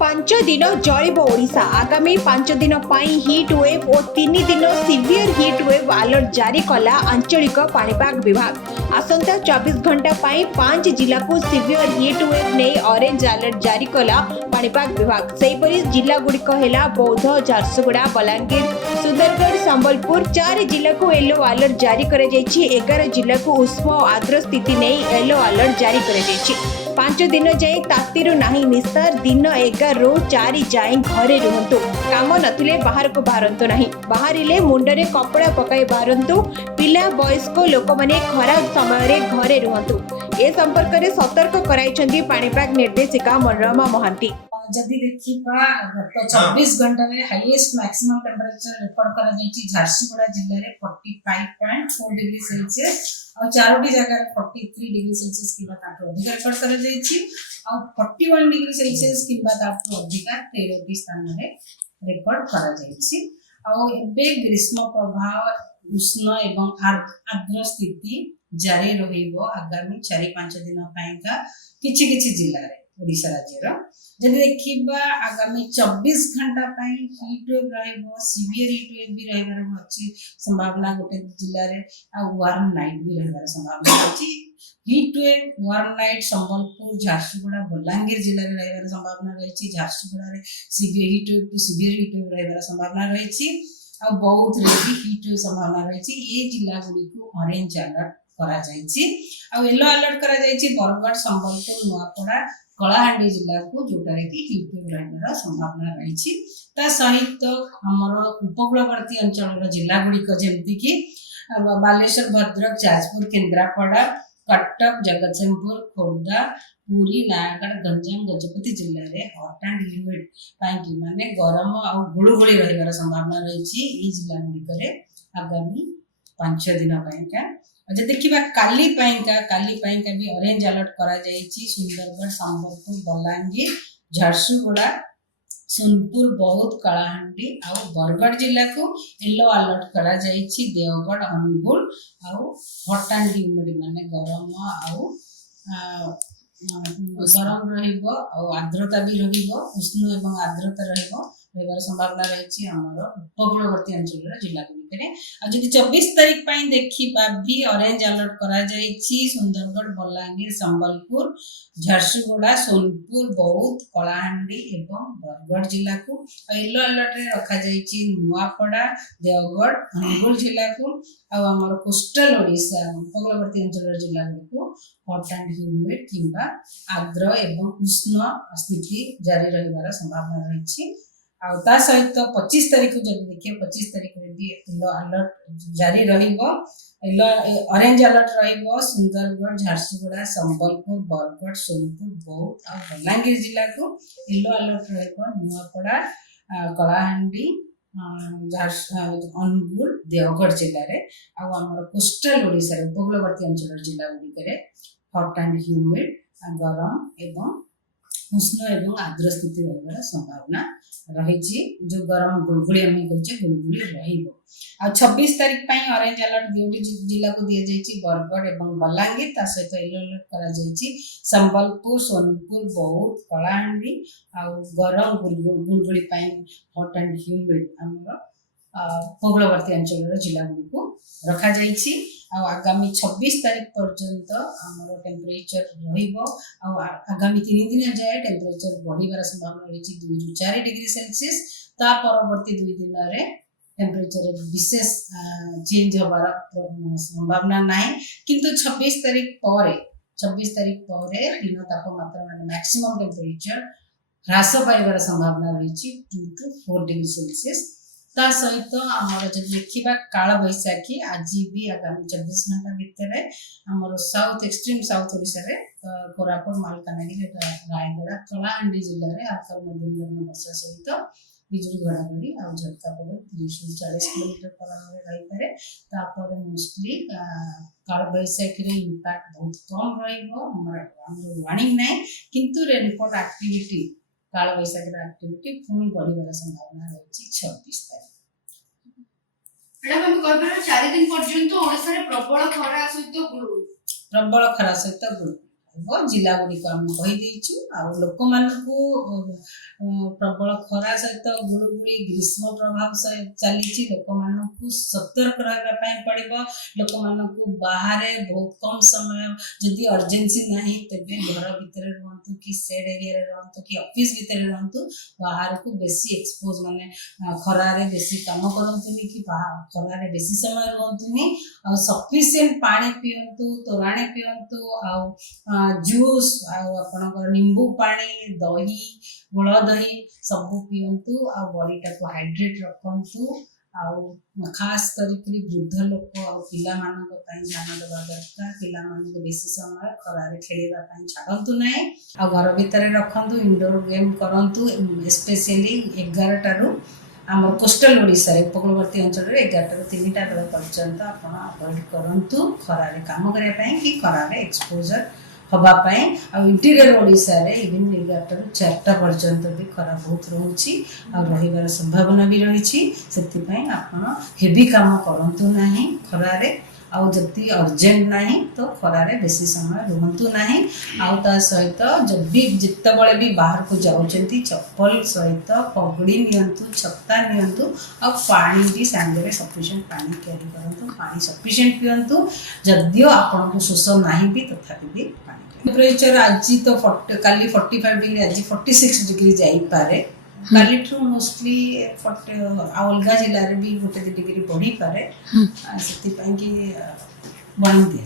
ପାଞ୍ଚ ଦିନ ଜଳିବ ଓଡ଼ିଶା। ଆଗାମୀ 5 ଦିନ ପାଇଁ ହିଟ୍ ୱେଭ୍ ଓ 3 ଦିନ ସିଭିୟର ହିଟ୍ ୱେଭ୍ ଆଲର୍ଟ ଜାରି କଲା ଆଞ୍ଚଳିକ ପାଣିପାଗ ବିଭାଗ। ଆସନ୍ତା 24 ଘଣ୍ଟା ପାଇଁ 5 ଜିଲ୍ଲାକୁ ସିଭିୟର ହିଟ୍ ୱେଭ୍ ନେଇ ଅରେଞ୍ଜ ଆଲର୍ଟ ଜାରି କଲା ପାଣିପାଗ ବିଭାଗ। ସେହିପରି ଜିଲ୍ଲାଗୁଡ଼ିକ ହେଲା ବୌଦ୍ଧ, ଝାରସୁଗୁଡ଼ା, ବଲାଙ୍ଗୀର, ସୁନ୍ଦରଗଡ଼, ସମ୍ବଲପୁର। 4 ଜିଲ୍ଲାକୁ ୟେଲୋ ଆଲର୍ଟ ଜାରି କରାଯାଇଛି। 11 ଜିଲ୍ଲାକୁ ଉଷ୍ମ ଓ ଆର୍ଦ୍ର ସ୍ଥିତି ନେଇ ୟେଲୋ ଆଲର୍ଟ ଜାରି କରାଯାଇଛି। 5 ଦିନ ଯାଏଁ ତାତିରୁ ନାହିଁ ନିସ୍ତାର। ଦିନ 11ରୁ 4 ଯାଏଁ ଘରେ ରୁହନ୍ତୁ। କାମ ନଥିଲେ ବାହାରକୁ ବାହାରନ୍ତୁ ନାହିଁ। ବାହାରିଲେ ମୁଣ୍ଡରେ କପଡ଼ା ପକାଇ ବାହାରନ୍ତୁ। ପିଲା ବୟସ୍କ ଲୋକମାନେ ଖରାପ ସମୟରେ ଘରେ ରୁହନ୍ତୁ। ଏ ସମ୍ପର୍କରେ ସତର୍କ କରାଇଛନ୍ତି ପାଣିପାଗ ନିର୍ଦ୍ଦେଶିକା ମନୋରମା ମହାନ୍ତି। जदि देखा गत 24 घंटा में हाईएस्ट मैक्सिमम टेम्परेचर रिकॉर्ड करा जायछि झारसुगुड़ा जिल्ला रे 45.4 डिग्री सेल्सियस और चारोटी जगह 43 डिग्री सेल्सियस किबा ताठो अधिक रिकॉर्ड करा जायछि और 41 डिग्री सेल्सियस किबा ताठो अधिक 13टी स्थान रे रिकॉर्ड करा जायछि और एबे ग्रीष्म प्रभाव उष्ण एवं आर्द्र स्थिति जारी रहिबो आगामी 4-5 दिन पाइका किछि किछि जिल्ला रे ओडिशा राज्य रो। जदि देखिबा आगामी 24 घंटा पाई हीट वेव रहइबो, सीवियर हीट वेव भी रहबार अछि संभावना गोटे जिल्ला रे आ वार्म नाइट भी रहबार संभावना अछि। Heat wave warm night Sambalpur, Jharsuguda, Balangir जिल्ला रे रहबार संभावना रहिछि। झारसुगुड़ा रे severe heat wave to severe heat wave रहबार संभावना रहिछि आ बौद्ध रे भी हीट वेव संभावना रहिछि। ए जिल्ला गुडी को ऑरेंज अलर्ट करा जायछि आ येलो अलर्ट करा जायछि बरगढ़, संबलपुर, नुआपड़ा, कलाहांडी जिला को जोटारे की हीट वेव रहबार संभावना रहिछि। ता सहित हमर उपकूलवर्ती अंचल जिला गुडी को जेमति की बालेश्वर, भद्रक, जाजपुर, केन्द्रापड़ा, कटक, जगतसिंहपुर, खोर्धा, पुरी, नयागढ़, गंजाम, गजपति जिल्ला रे हॉट एंड ह्यूमिड पाइकी माने गरम आ गुळुगुळी रहबार संभावना रहिछि। ई जिला गुडी करे आगामी 5 दिन पाइका जे देखिबा काली पाइका भी ऑरेंज अलर्ट करा जायछि। सुंदरगढ़, संबलपुर, बलांगीर, झारसुगुड़ा, सोनपुर, बौद्ध, कलाहांडी और बरगढ़ जिला को येलो अलर्ट करा जायछि। देवगढ़, अनुगुल और हॉट एंड ह्यूमिड माने गरम और गरम रहिबो और आर्द्रता भी रहिबो, उष्ण एवं आर्द्रता रहिबो रहबार संभावना रहिछि हमर उपकूलवर्ती अंचल जिला गुडी आ जदि 24 तारीख पई देखिबा भी ऑरेंज अलर्ट करा जायछि। सुंदरगढ़, बलांगीर, संबलपुर, झारसुगुड़ा, सोनपुर, बौद्ध, कलाहांडी एवं बरगढ़ जिला को येलो अलर्ट रे रखा जायछि। नुआपड़ा, देवगढ़, अनुगुल जिला को आ हमर कोस्टल ओडिशा उपकूलवर्ती अंचल जिला को हॉट एंड ह्यूमिड किंबा आर्द्र एवं उष्ण स्थिति जारी रहिबार संभावना रहिछि। आ ता सहित 25 तारीख को जब देखिए 25 तारीख रे भी येलो अलर्ट जारी रहिबो। येलो ऑरेंज अलर्ट रहिबो सुंदरगढ़, झारसुगुड़ा, संबलपुर, बरगढ़, सोनपुर, बौद्ध और बलांगीर जिला को येलो अलर्ट रहिबो। नुआपड़ा, कलाहांडी, अनुगुल, देवगढ़ जिले रे आ हमर कोस्टल ओडिशा उपकूलवर्ती अंचल जिला गुडी करे हॉट एंड ह्यूमिड गरम एवं उष्ण एवं आर्द्र स्थिति रहबार संभावना रहिछि। जो गरम गुळगुळी हम कहचे गुळगुळी रहिबो आ 26 तारीख पई ऑरेंज अलर्ट दुटी जिला को दिया जायछि बरगढ़ एवं बलांगीर। ता सहित येलो अलर्ट करा जायछि संबलपुर, सोनपुर, बौद्ध, कलाहांडी आ गरम गुळगुळी पई हॉट एंड ह्यूमिड हमर उपकूलवर्ती अंचल जिला को रखा जायछि। आगामी 26 तारीख पर्यंत हमर टेम्परेचर रहिबो आ आगामी 3 दिन जाए टेम्परेचर बढ़िबार संभावना रहिछि 2 ରୁ 4 डिग्री सेल्सियस। ता परवर्ती 2 दिन रे टेम्परेचर विशेष चेंज होबार संभावना नाही किंतु 26 तारीख परे दिन तापमात्रा माने मैक्सिमम टेम्परेचर ह्रास पाइबार संभावना रहिछि 2 to 4 डिग्री सेल्सियस। ता सहित हमर जब देखिबा काल बैसाखी आज भी आगामी 24 घंटा भीतर हमर साउथ एक्सट्रीम साउथ ओडिशा रे कोरापुट, मालकानगिरी, रायगढ़, कलाहांडी जिल्ला रे आकर मध्यम वर्षा सहित बिजुली घड़घड़ी और झटका पवन 30 ରୁ 40 किलोमीटर पर आवर रही पारे। तापर मोस्टली काल बैसाखी रे इंपैक्ट बहुत कम रहिबो। हमर वार्निंग नै किंतु रेनकोट एक्टिविटी काल बैसाखी रे एक्टिविटी पुनी बढ़िबार संभावना रहिछि 26 तारीख। मैडम हम कहबा 4 दिन पर्यंत ओडिसा रे प्रबल खरा सहित गुळगुळी प्रबल खरा सहित गुळगुळी जिला गुड़िक आम कहीदेचु लोक मानू प्रबल खरा सहित गुड़गुड़ी ग्रीष्म प्रभाव चली लोक मानू सतर्क रहा पड़ो लोक मानू बाहर बहुत कम समय जदि अर्जेन्सी ना तेज घर भितर रुहतु कि सेड एरिया रुहतु कि ऑफिस भितर रुहतु बाहर को बेसी एक्सपोज माने खरारे बेसी काम करतुनि कि खरारे बेसी समय रुहतुनि आ सफिशिएंट पानी पियंतु तोराणी पियंतु आ जूस आपणकर नींबू पानी दही गुड़ दही सब पियंतु आ बॉडी टाको हाइड्रेट रखंतु आ खास करी वृद्ध लोक आ पिला मानक पई ध्यान देवा दरकार पिला मानक बेसी समय खरारे खेलवा पई छाडंतु नै आ घर भीतर रखंतु इंडोर गेम करंतु स्पेशली 11 टारू आम कोस्टल ओडिशा रे उपकूलवर्ती अंचल रे 11 टारू 3टा बेला पर्यंत आपण अवॉइड करंतु खरारे काम करे पई कि खरारे एक्सपोजर हवा पाए आ इंटीरियर ओडिशा रे इवन 11 टारू 4टा पर्यंत भी खरा बहुत रहउची आ रहिबार संभावना भी रहिछि सेति पई आपण हेवी काम करंतु नाही खरारे आ जति अर्जेंट नाही तो खरारे बेसी समय रुहंतु नाही आ ता सहित जब भी जित्ते बळे भी बाहर को जाउचंती चप्पल सहित पगड़ी नियंतु छत्ता नियंतु आ पानी भी सांगरे सफिशिएंट पानी कैरी करंतु पानी सफिशिएंट पियंतु जदियो आपन को शोष नाही भी तथापि भी पानी टेम्परेचर आज तो काली 45 डिग्री आज 46 डिग्री जाई पारे काली ठू मोस्टली अलगा जिले में भी 1 डिग्री बढ़ी पारे सेति पई कि बन दिया